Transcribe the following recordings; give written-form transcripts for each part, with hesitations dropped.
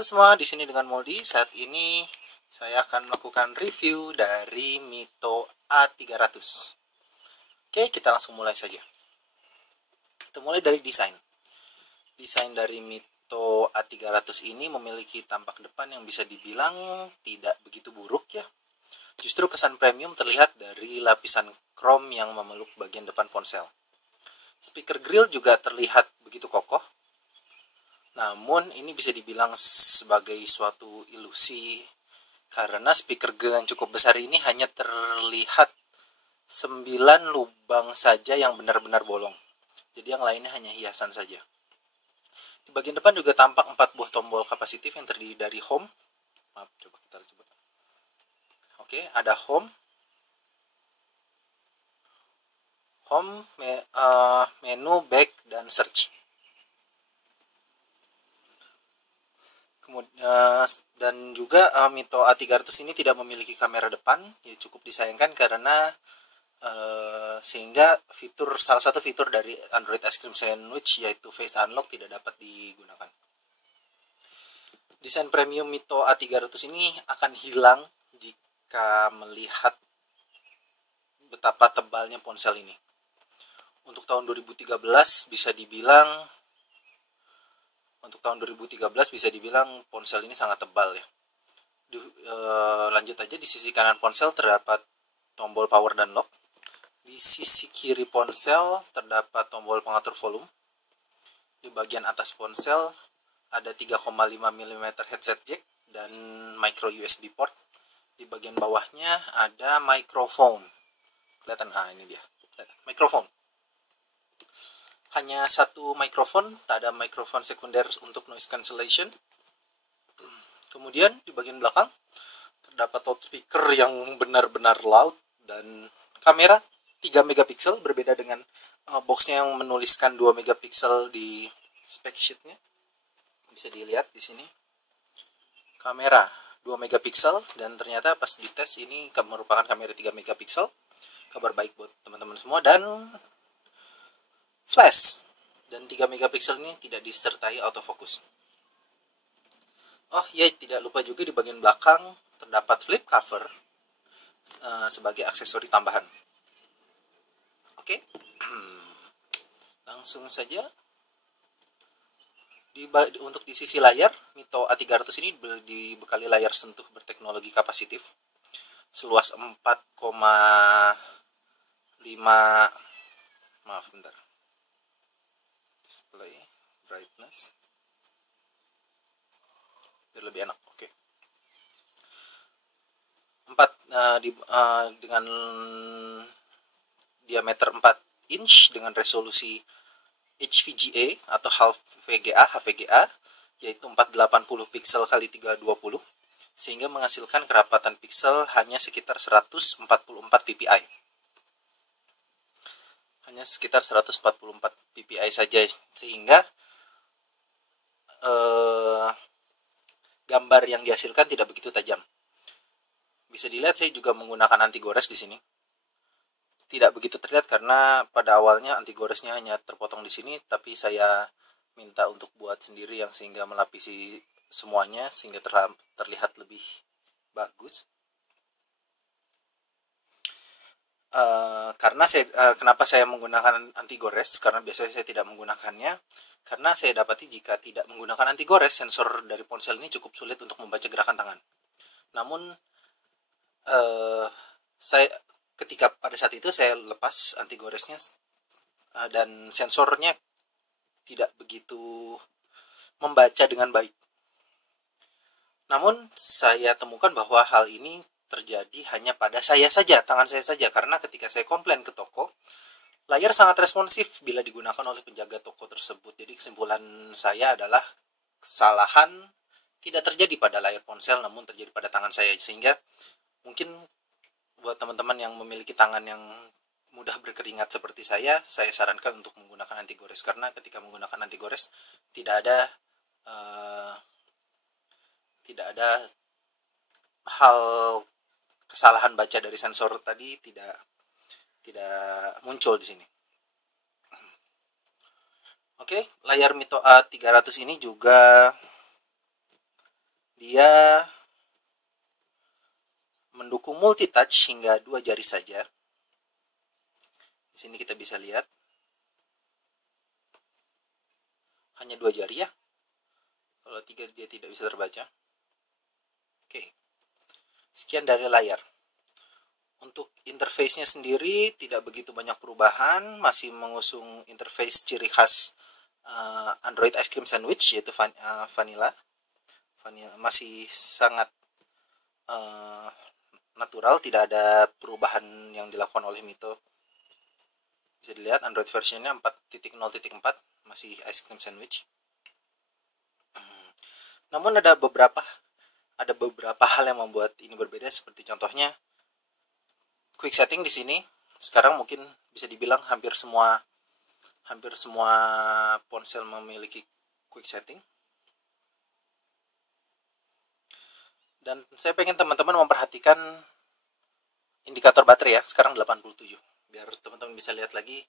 Halo semua, di sini dengan Modi. Saat ini saya akan melakukan review dari Mito A300. Oke, kita langsung mulai saja. Kita mulai dari desain. Desain dari Mito A300 ini memiliki tampak depan yang bisa dibilang tidak begitu buruk ya. Justru kesan premium terlihat dari lapisan chrome yang memeluk bagian depan ponsel. Speaker grill juga terlihat begitu kokoh. Namun ini bisa dibilang sebagai suatu ilusi karena speaker grill yang cukup besar ini hanya terlihat 9 lubang saja yang benar-benar bolong. Jadi yang lainnya hanya hiasan saja. Di bagian depan juga tampak 4 buah tombol kapasitif yang terdiri dari home. Coba. Oke, ada home, menu, back, dan search. Dan juga Mito A300 ini tidak memiliki kamera depan, ya cukup disayangkan karena sehingga salah satu fitur dari Android Ice Cream Sandwich yaitu Face Unlock tidak dapat digunakan. Desain premium Mito A300 ini akan hilang jika melihat betapa tebalnya ponsel ini. Untuk tahun 2013 bisa dibilang ponsel ini sangat tebal ya. Lanjut aja, di sisi kanan ponsel terdapat tombol power dan lock. Di sisi kiri ponsel terdapat tombol pengatur volume. Di bagian atas ponsel ada 3,5 mm headset jack dan micro USB port. Di bagian bawahnya ada microphone. Kelihatan, ini dia. Microphone. Hanya satu mikrofon, tak ada mikrofon sekunder untuk noise cancellation. Kemudian di bagian belakang terdapat loudspeaker yang benar-benar loud dan kamera 3 megapiksel, berbeda dengan boxnya yang menuliskan 2 megapiksel di spec sheetnya. Bisa dilihat di sini. Kamera 2 megapiksel dan ternyata pas dites ini merupakan kamera 3 megapiksel. Kabar baik buat teman-teman semua. Dan flash, dan 3 megapiksel ini tidak disertai autofocus. Oh ya, tidak lupa juga di bagian belakang terdapat flip cover sebagai aksesori tambahan. Oke. Langsung saja. Untuk di sisi layar, Mito A300 ini dibekali layar sentuh berteknologi kapasitif seluas 4,5 display brightness biar lebih enak. Oke. Dengan diameter 4 inch dengan resolusi HVGA atau HVGA yaitu 480 pixel x 320 sehingga menghasilkan kerapatan pixel hanya sekitar 144 ppi. Hanya sekitar 144 ppi saja, sehingga gambar yang dihasilkan tidak begitu tajam. Bisa dilihat saya juga menggunakan anti gores di sini. Tidak begitu terlihat karena pada awalnya anti goresnya hanya terpotong di sini, tapi saya minta untuk buat sendiri yang sehingga melapisi semuanya sehingga terlihat lebih bagus. Kenapa saya menggunakan anti gores? Karena biasanya saya tidak menggunakannya. Karena saya dapati jika tidak menggunakan anti gores, sensor dari ponsel ini cukup sulit untuk membaca gerakan tangan. Namun ketika pada saat itu saya lepas anti goresnya dan sensornya tidak begitu membaca dengan baik. Namun saya temukan bahwa hal ini terjadi hanya pada saya saja, tangan saya saja, karena ketika saya komplain ke toko, layar sangat responsif bila digunakan oleh penjaga toko tersebut. Jadi kesimpulan saya adalah kesalahan tidak terjadi pada layar ponsel, namun terjadi pada tangan saya. Sehingga mungkin buat teman-teman yang memiliki tangan yang mudah berkeringat seperti saya sarankan untuk menggunakan anti gores, karena ketika menggunakan anti gores tidak ada hal kesalahan baca dari sensor tadi tidak muncul di sini. Oke, layar Mito A300 ini juga Dia mendukung multitouch hingga 2 jari saja. Di sini kita bisa lihat hanya 2 jari ya. Kalau 3 dia tidak bisa terbaca. Oke. Sekian dari layar. Untuk interface-nya sendiri tidak begitu banyak perubahan, masih mengusung interface ciri khas Android Ice Cream Sandwich, yaitu vanilla. Masih sangat natural, tidak ada perubahan yang dilakukan oleh Mito. Bisa dilihat Android versionnya 4.0.4 masih Ice Cream Sandwich. Namun ada beberapa hal yang membuat ini berbeda, seperti contohnya quick setting di sini. Sekarang mungkin bisa dibilang hampir semua ponsel memiliki quick setting. Dan saya pengen teman-teman memperhatikan indikator baterai ya, sekarang 87. Biar teman-teman bisa lihat lagi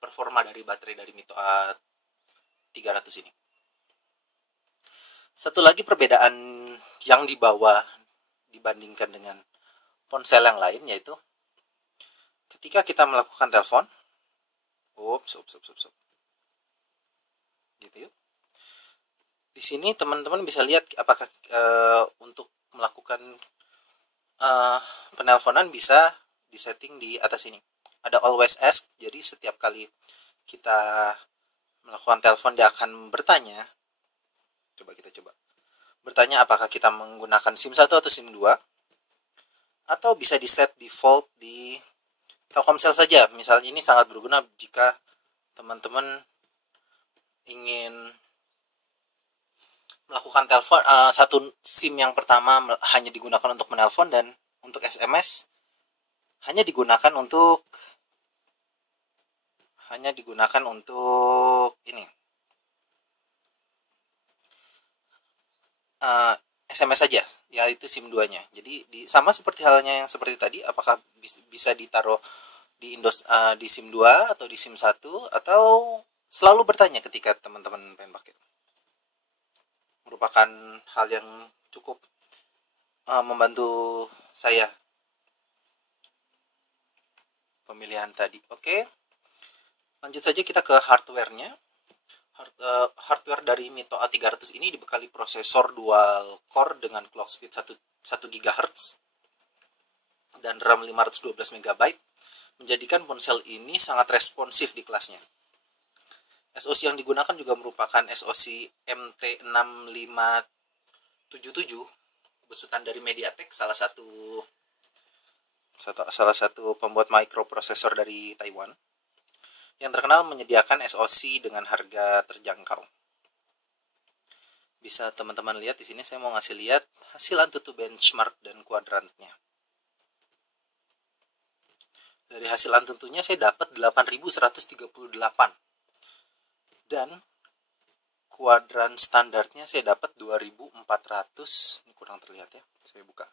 performa dari baterai dari Mito A300 ini. Satu lagi perbedaan yang dibawa dibandingkan dengan ponsel yang lain, yaitu ketika kita melakukan telepon, gitu ya. Di sini teman-teman bisa lihat apakah untuk melakukan penelponan bisa disetting di atas ini. Ada always ask, jadi setiap kali kita melakukan telepon dia akan bertanya. Kita coba. Bertanya apakah kita menggunakan SIM 1 atau SIM 2. Atau bisa di set default di Telkomsel saja. Misalnya ini sangat berguna jika teman-teman ingin melakukan telepon, satu SIM yang pertama hanya digunakan untuk menelpon, dan untuk SMS hanya digunakan untuk ini SMS saja, yaitu SIM 2-nya. Jadi sama seperti halnya yang seperti tadi, apakah bisa ditaruh di di SIM 2 atau di SIM 1, atau selalu bertanya ketika teman-teman pengen pakai. Merupakan hal yang cukup membantu saya pemilihan tadi. Oke. Lanjut saja kita ke hardware-nya. Hardware dari Mito A300 ini dibekali prosesor dual core dengan clock speed 1 GHz dan RAM 512 MB, menjadikan ponsel ini sangat responsif di kelasnya. SoC yang digunakan juga merupakan SoC MT6577, besutan dari MediaTek, salah satu pembuat microprosesor dari Taiwan, yang terkenal menyediakan SoC dengan harga terjangkau. Bisa teman-teman lihat di sini, saya mau ngasih lihat hasil AnTuTu benchmark dan kuadrantnya. Dari hasil AnTuTunya saya dapat 8138. Dan kuadran standarnya saya dapat 2400. Ini kurang terlihat ya, saya buka.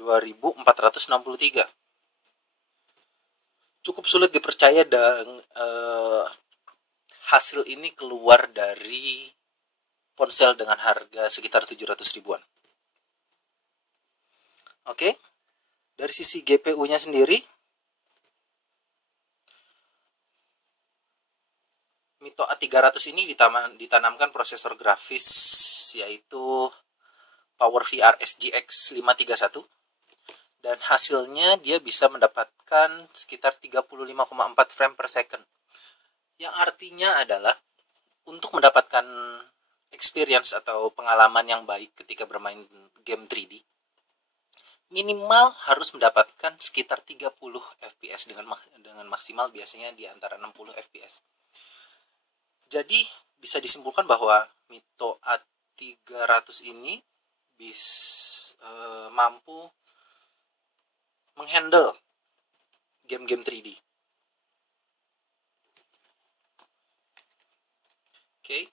2463. Cukup sulit dipercaya, dan hasil ini keluar dari ponsel dengan harga sekitar 700 ribuan. Oke. Dari sisi GPU-nya sendiri, Mito A300 ini ditanamkan prosesor grafis yaitu PowerVR SGX 531, dan hasilnya dia bisa mendapatkan sekitar 35,4 frame per second. Yang artinya adalah untuk mendapatkan experience atau pengalaman yang baik ketika bermain game 3D, minimal harus mendapatkan sekitar 30 fps dengan maksimal biasanya di antara 60 fps. Jadi bisa disimpulkan bahwa Mito A300 ini mampu menghandle game-game 3D. Oke.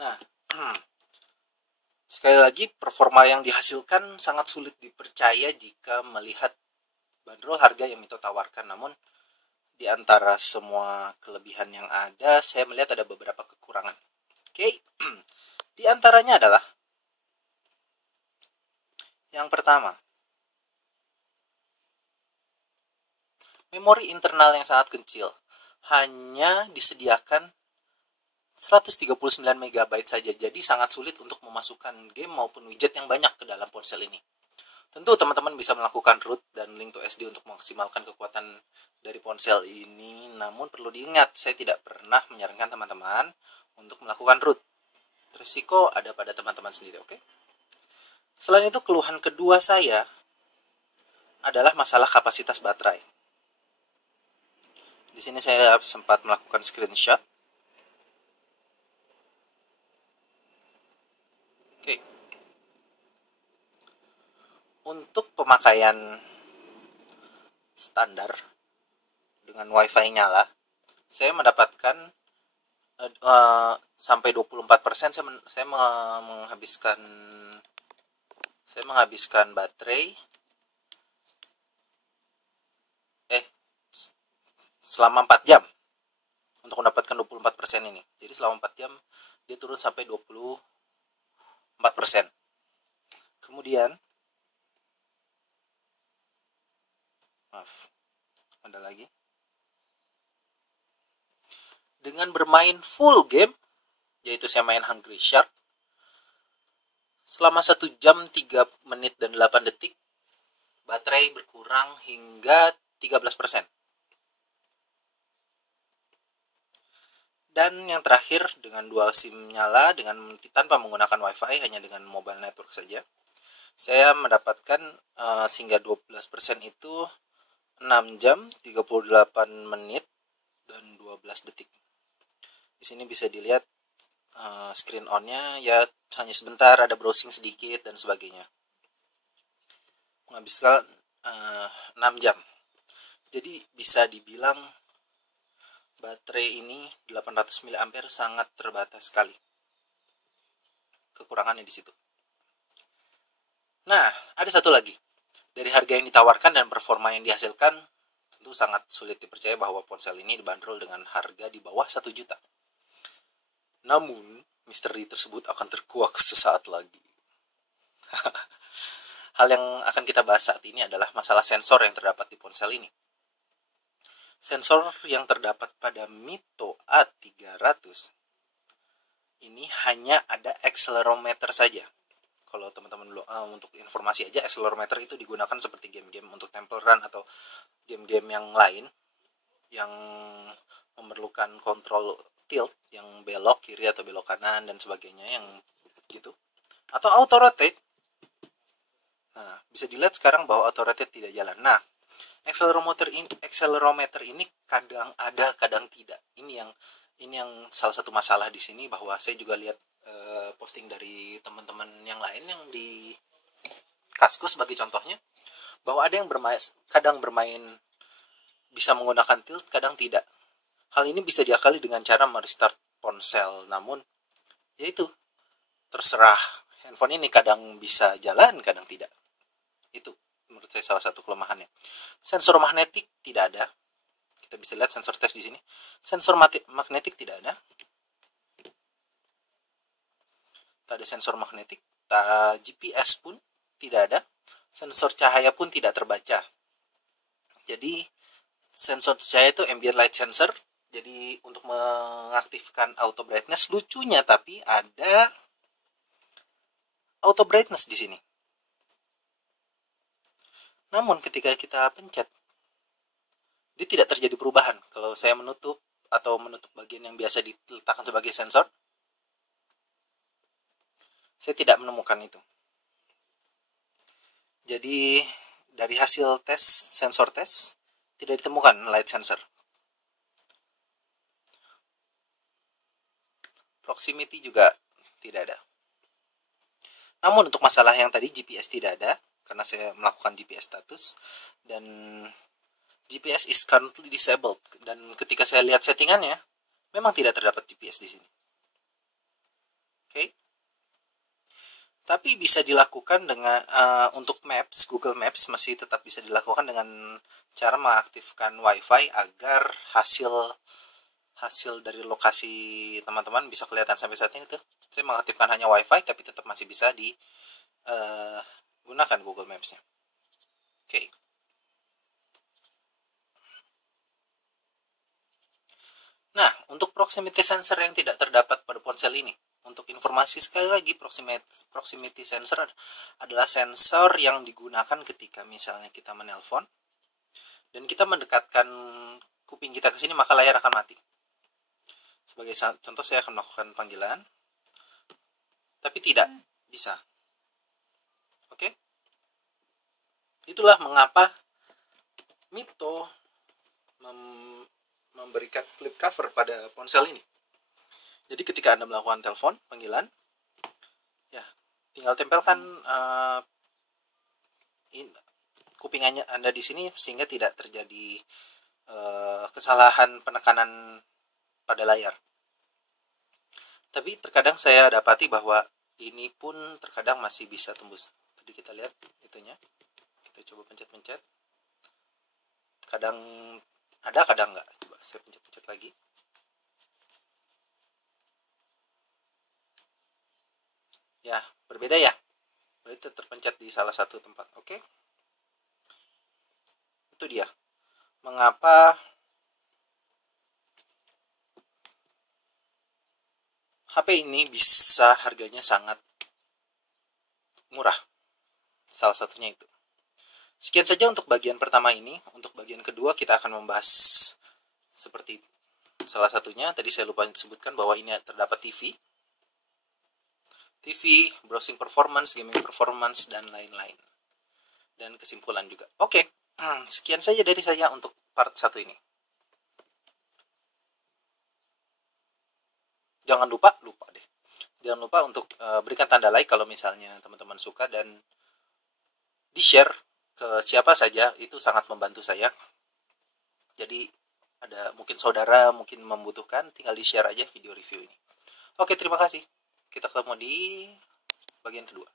Nah, sekali lagi performa yang dihasilkan sangat sulit dipercaya jika melihat bandrol harga yang Mito tawarkan. Namun di antara semua kelebihan yang ada, saya melihat ada beberapa kekurangan. Oke, di antaranya adalah yang pertama, memori internal yang sangat kecil. Hanya disediakan 139 MB saja, jadi sangat sulit untuk memasukkan game maupun widget yang banyak ke dalam ponsel ini. Tentu teman-teman bisa melakukan root dan link to SD untuk memaksimalkan kekuatan dari ponsel ini, namun perlu diingat, saya tidak pernah menyarankan teman-teman untuk melakukan root. Risiko ada pada teman-teman sendiri, oke? Selain itu, keluhan kedua saya adalah masalah kapasitas baterai. Di sini saya sempat melakukan screenshot. Oke. Untuk pemakaian standar dengan WiFi nyala, saya mendapatkan sampai 24% saya menghabiskan baterai selama 4 jam untuk mendapatkan 24% ini. Jadi selama 4 jam dia turun sampai 24%. Kemudian ada lagi. Dengan bermain full game, yaitu saya main Hungry Shark, selama 1 jam 3 menit dan 8 detik, baterai berkurang hingga 13%. Dan yang terakhir, dengan dual SIM nyala, tanpa menggunakan WiFi, hanya dengan mobile network saja, saya mendapatkan hingga 12% itu 6 jam, 38 menit, dan 12 detik. Di sini bisa dilihat screen on-nya ya hanya sebentar, ada browsing sedikit dan sebagainya. Menghabiskan 6 jam. Jadi bisa dibilang baterai ini 800 mAh sangat terbatas sekali. Kekurangannya di situ. Nah, ada satu lagi. Dari harga yang ditawarkan dan performa yang dihasilkan, tentu sangat sulit dipercaya bahwa ponsel ini dibanderol dengan harga di bawah 1 juta. Namun, misteri tersebut akan terkuak sesaat lagi. Hal yang akan kita bahas saat ini adalah masalah sensor yang terdapat di ponsel ini. Sensor yang terdapat pada Mito A300 ini hanya ada accelerometer saja. Kalau teman-teman untuk informasi aja, accelerometer itu digunakan seperti game-game untuk Temple Run atau game-game yang lain yang memerlukan kontrol tilt, yang belok kiri atau belok kanan dan sebagainya, yang gitu. Atau auto rotate. Nah, bisa dilihat sekarang bahwa auto rotate tidak jalan. Nah, accelerometer ini kadang ada, kadang tidak. Ini yang salah satu masalah di sini, bahwa saya juga lihat posting dari teman-teman yang lain yang di Kaskus sebagai contohnya, bahwa ada yang kadang bermain bisa menggunakan tilt, kadang tidak. Hal ini bisa diakali dengan cara merestart ponsel, namun yaitu terserah. Handphone ini kadang bisa jalan, kadang tidak. Itu menurut saya salah satu kelemahannya. Sensor magnetik tidak ada. Kita bisa lihat sensor tes di sini. Sensor magnetik tidak ada. Tak ada sensor magnetik. GPS pun tidak ada. Sensor cahaya pun tidak terbaca. Jadi sensor cahaya itu ambient light sensor. Jadi untuk mengaktifkan auto brightness, lucunya tapi ada auto brightness di sini. Namun ketika kita pencet, dia tidak terjadi perubahan. Kalau saya menutup bagian yang biasa diletakkan sebagai sensor, saya tidak menemukan itu. Jadi dari hasil sensor tes, tidak ditemukan light sensor. Proximity juga tidak ada. Namun untuk masalah yang tadi, GPS tidak ada, karena saya melakukan GPS status, dan GPS is currently disabled, dan ketika saya lihat settingannya, memang tidak terdapat GPS di sini. Oke. Tapi bisa dilakukan dengan untuk Maps, Google Maps masih tetap bisa dilakukan dengan cara mengaktifkan WiFi agar hasil dari lokasi teman-teman bisa kelihatan. Sampai saat ini tuh saya mengaktifkan hanya WiFi tapi tetap masih bisa digunakan Google Maps-nya. Oke. Nah, untuk proximity sensor yang tidak terdapat pada ponsel ini, untuk informasi sekali lagi, proximity sensor adalah sensor yang digunakan ketika misalnya kita menelpon dan kita mendekatkan kuping kita ke sini, maka layar akan mati. Sebagai contoh, saya akan melakukan panggilan, tapi tidak bisa. Oke? Itulah mengapa Mito memberikan flip cover pada ponsel ini. Jadi ketika Anda melakukan telepon, panggilan, ya tinggal tempelkan kuping Anda di sini sehingga tidak terjadi kesalahan penekanan pada layar. Tapi terkadang saya dapati bahwa ini pun terkadang masih bisa tembus. Tadi kita lihat itunya. Kita coba pencet-pencet. Kadang ada, kadang enggak. Coba saya pencet-pencet lagi. Ya, berbeda ya. Berarti terpencet di salah satu tempat. Oke. Itu dia. Mengapa HP ini bisa harganya sangat murah. Salah satunya itu. Sekian saja untuk bagian pertama ini. Untuk bagian kedua kita akan membahas seperti salah satunya. Tadi saya lupa sebutkan bahwa ini terdapat TV, browsing performance, gaming performance, dan lain-lain. Dan kesimpulan juga. Oke, sekian saja dari saya untuk part 1 ini. Jangan lupa deh. Jangan lupa untuk berikan tanda like kalau misalnya teman-teman suka, dan di-share ke siapa saja, itu sangat membantu saya. Jadi ada mungkin saudara mungkin membutuhkan, tinggal di-share aja video review ini. Oke, terima kasih. Kita ketemu di bagian kedua.